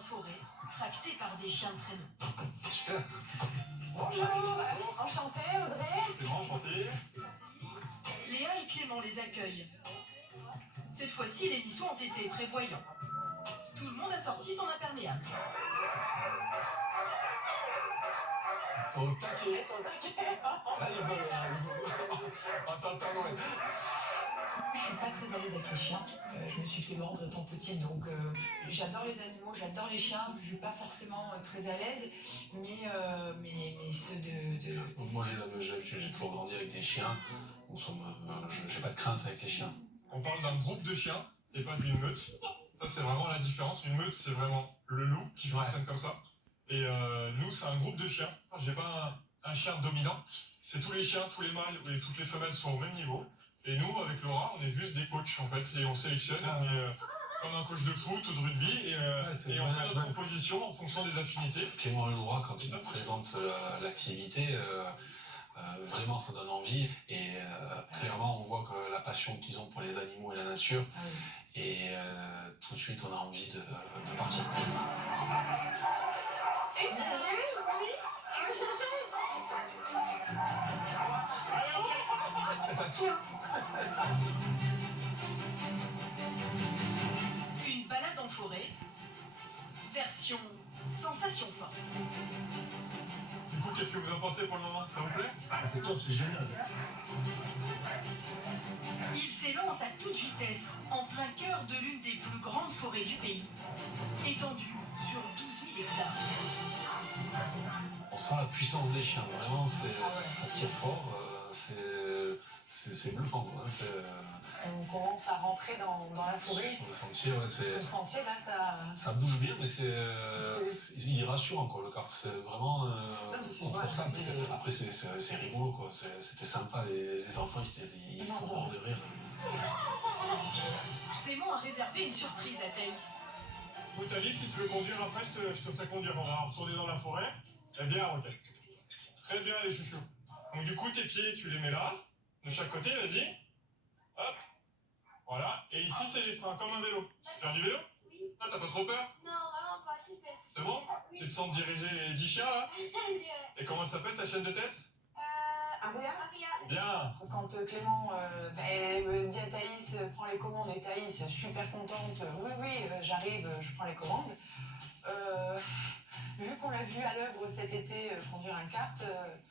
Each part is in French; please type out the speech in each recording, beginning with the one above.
forêt, tractés par des chiens de traîneau. Super. Bonjour, enchantée Audrey. C'est bon, enchanté. Léa et Clément les accueillent. Cette fois-ci, les niçons ont été prévoyants. Tout le monde a sorti son imperméable. Ils sont au taquet. Ils sont taqués. Là, ils veulent. Attends, Noël. Je suis pas très à l'aise avec les chiens. Je me suis fait mordre étant petite, donc j'adore les animaux, j'adore les chiens. Je suis pas forcément très à l'aise, mais ceux de... Moi, j'ai toujours grandi avec des chiens. J'ai pas de crainte avec les chiens. On parle d'un groupe de chiens et pas d'une meute. Ça, c'est vraiment la différence. Une meute, c'est vraiment le loup qui fonctionne comme ça. Et nous, c'est un groupe de chiens. J'ai pas un chien dominant. C'est tous les chiens, tous les mâles et toutes les femelles sont au même niveau. Et nous, avec Laura, on est juste des coachs en fait. Et on sélectionne, on est comme un coach de foot ou de rugby. Et on fait notre proposition en fonction des affinités. Clément et Laura, quand ils nous présentent l'activité, vraiment ça donne envie. Et clairement, on voit que la passion qu'ils ont pour les animaux et la nature. Et tout de suite, on a envie de partir. Et ça va? Oui. Tu veux chercher? Ça tire. Une balade en forêt, version sensation forte. Du coup, qu'est-ce que vous en pensez pour le moment? Ça vous plaît? C'est top, c'est génial. Il s'élance à toute vitesse, en plein cœur de l'une des plus grandes forêts du pays, étendue sur 12 000 hectares. On sent la puissance des chiens, vraiment, ça tire fort, c'est bluffant. Hein, On commence à rentrer dans la forêt. Sur le sentier, Le sentier, là, ça bouge bien, mais il rassure encore le kart. C'est vraiment confortable. Après, c'est rigolo, quoi. C'était sympa. Les enfants, ils sont morts de rire. Clément a réservé une surprise à Thaïs. Bon, Thaïs, si tu veux conduire après, je te ferai conduire. On va retourner dans la forêt. Eh bien, ok. Très bien, les chouchous. Donc, du coup, tes pieds, tu les mets là, de chaque côté, vas-y. Hop. Voilà. Et ici, c'est les freins, comme un vélo. Faire du vélo? Oui. Ah, t'as pas trop peur? Non, vraiment pas, super. C'est bon? Oui. Tu te sens diriger les 10 chiens, là? Et comment s'appelle ta chaîne de tête? Aria. Maria. Bien. Quand Clément dit à Thaïs, prends les commandes, et Thaïs, super contente, oui, j'arrive, je prends les commandes. Vu qu'on l'a vu à l'œuvre cet été conduire un kart,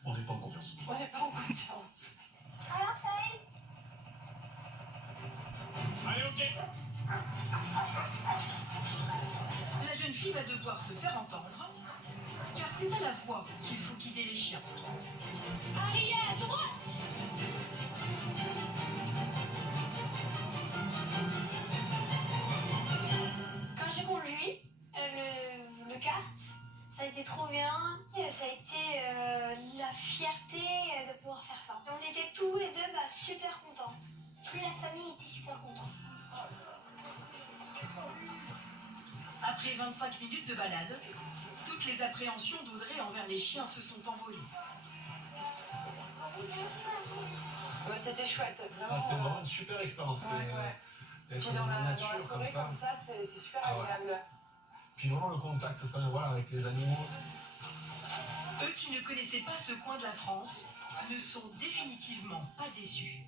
On n'est pas en confiance. on n'est pas en confiance. Alors, Faye? Allez, ok. La jeune fille va devoir se faire entendre, car c'est à la voix qu'il faut guider les chiens. Allez, à droite. Quand j'ai conduit le kart, ça a été trop bien. Et ça a été la fierté de pouvoir faire ça. Et on était tous les deux super contents. Toute la famille était super contente. Après 25 minutes de balade, toutes les appréhensions d'Audrey envers les chiens se sont envolées. Ouais, c'était chouette, vraiment. C'était vraiment une super expérience. Puis D'être dans la nature forêt comme ça, c'est super agréable. Puis vraiment le contact avec les animaux. Eux qui ne connaissaient pas ce coin de la France ne sont définitivement pas déçus.